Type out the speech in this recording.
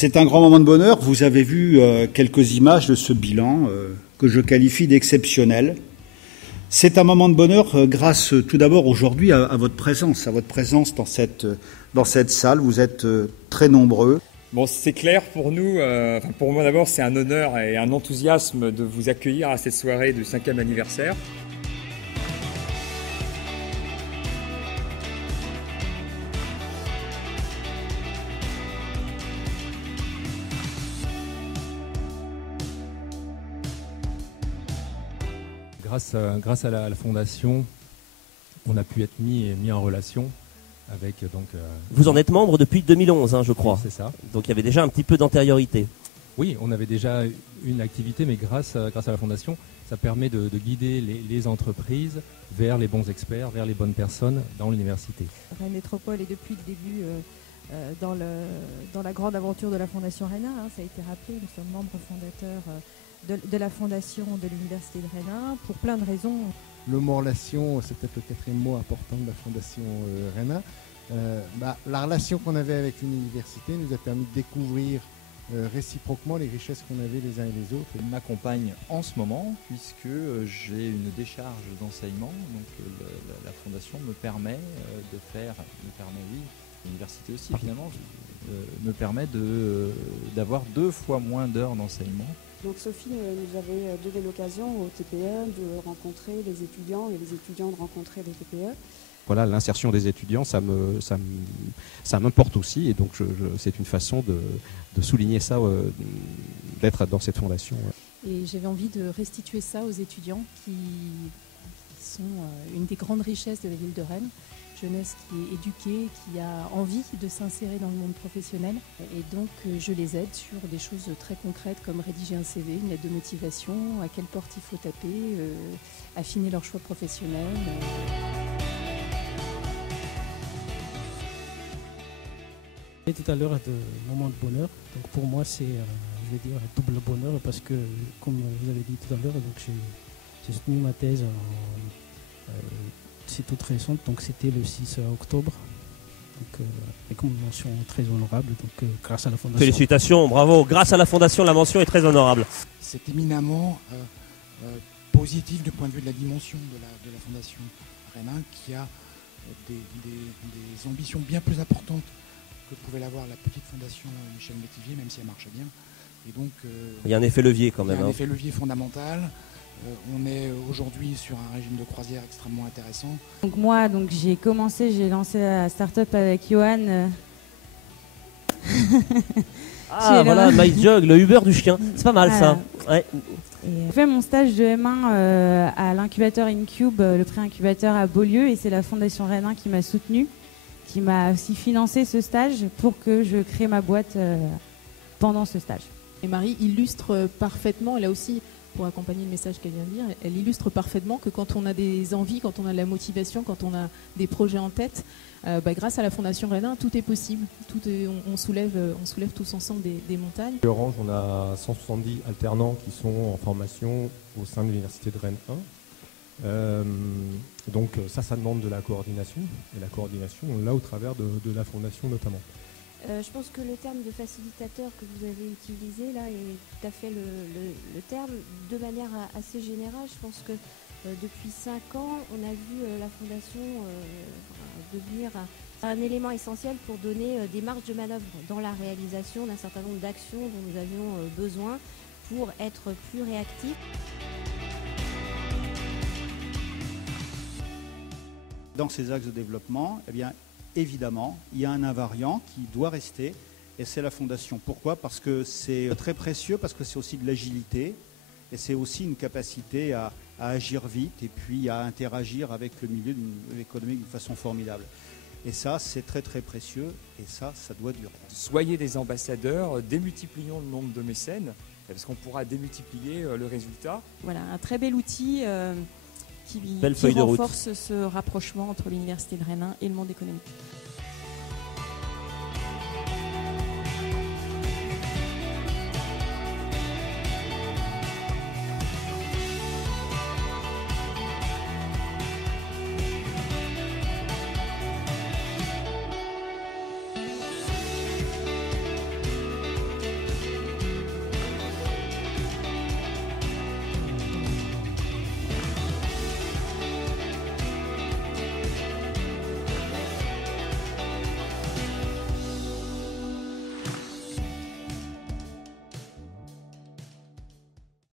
C'est un grand moment de bonheur. Vous avez vu quelques images de ce bilan que je qualifie d'exceptionnel. C'est un moment de bonheur grâce tout d'abord aujourd'hui à votre présence dans cette salle. Vous êtes très nombreux. Bon, c'est clair pour nous, pour moi d'abord, c'est un honneur et un enthousiasme de vous accueillir à cette soirée du 5e anniversaire. Grâce à la fondation, on a pu être mis en relation avec donc. Vous en êtes membre depuis 2011, hein, je crois. Oui, c'est ça. Donc il y avait déjà un petit peu d'antériorité. Oui, on avait déjà une activité, mais grâce à la fondation, ça permet de guider les entreprises vers les bons experts, vers les bonnes personnes dans l'université. Rennes Métropole est depuis le début dans la grande aventure de la Fondation RENA. Ça a été rappelé, nous sommes membres fondateurs de la fondation de l'Université de Rennes pour plein de raisons. Le mot relation, c'est peut-être le quatrième mot important de la Fondation RENA. La relation qu'on avait avec l'université nous a permis de découvrir réciproquement les richesses qu'on avait les uns et les autres. Elle m'accompagne en ce moment puisque j'ai une décharge d'enseignement, donc la Fondation me permet l'université aussi finalement, me permet d'avoir 2 fois moins d'heures d'enseignement. Donc Sophie nous avait donné l'occasion au TPE de rencontrer les étudiants et les étudiants de rencontrer les TPE. Voilà, l'insertion des étudiants, ça m'importe aussi, et donc c'est une façon de souligner ça, d'être dans cette fondation. Et j'avais envie de restituer ça aux étudiants qui sont une des grandes richesses de la ville de Rennes. Jeunesse qui est éduquée, qui a envie de s'insérer dans le monde professionnel. Et donc je les aide sur des choses très concrètes comme rédiger un CV, une lettre de motivation, à quelle porte il faut taper, affiner leur choix professionnel. Et tout à l'heure de moment de bonheur. Donc pour moi c'est je vais dire double bonheur parce que comme vous avez dit tout à l'heure, donc j'ai soutenu ma thèse c'est toute récente, donc c'était le 6 octobre. Donc avec une mention très honorable, donc grâce à la Fondation. Félicitations, bravo, grâce à la Fondation, la mention est très honorable. C'est éminemment positif du point de vue de la dimension de la Fondation RENA qui a des ambitions bien plus importantes que pouvait l'avoir la petite Fondation Michel Métivier, même si elle marchait bien. Et donc, il y a un effet levier quand même. Il y a un effet levier fondamental. On est aujourd'hui sur un régime de croisière extrêmement intéressant. Donc moi, j'ai lancé la start-up avec Johan. Ah voilà, MyJog, le Uber du chien. C'est pas mal ça. Ouais. J'ai fait mon stage de M1 à l'incubateur Incube, le pré-incubateur à Beaulieu, et c'est la Fondation Rennes qui m'a soutenue, qui m'a aussi financé ce stage pour que je crée ma boîte pendant ce stage. Et Marie illustre parfaitement, elle a aussi, pour accompagner le message qu'elle vient de dire, elle illustre parfaitement que quand on a des envies, quand on a de la motivation, quand on a des projets en tête, grâce à la Fondation Rennes, tout est possible. On soulève tous ensemble des montagnes. À Orange, on a 170 alternants qui sont en formation au sein de l'Université de Rennes 1. Donc ça demande de la coordination. Et la coordination, on l'a au travers de la Fondation notamment. Je pense que le terme de facilitateur que vous avez utilisé là est tout à fait le terme de manière assez générale. Je pense que depuis 5 ans, on a vu la Fondation devenir un élément essentiel pour donner des marges de manœuvre dans la réalisation d'un certain nombre d'actions dont nous avions besoin pour être plus réactifs. Dans ces axes de développement, eh bien, évidemment, il y a un invariant qui doit rester, et c'est la Fondation. Pourquoi ? Parce que c'est très précieux, parce que c'est aussi de l'agilité, et c'est aussi une capacité à agir vite, et puis à interagir avec le milieu économique d'une façon formidable. Et ça, c'est très très précieux, et ça doit durer. Soyez des ambassadeurs, démultiplions le nombre de mécènes, parce qu'on pourra démultiplier le résultat. Voilà, un très bel outil qui renforce ce rapprochement entre l'Université de Rennes et le monde économique.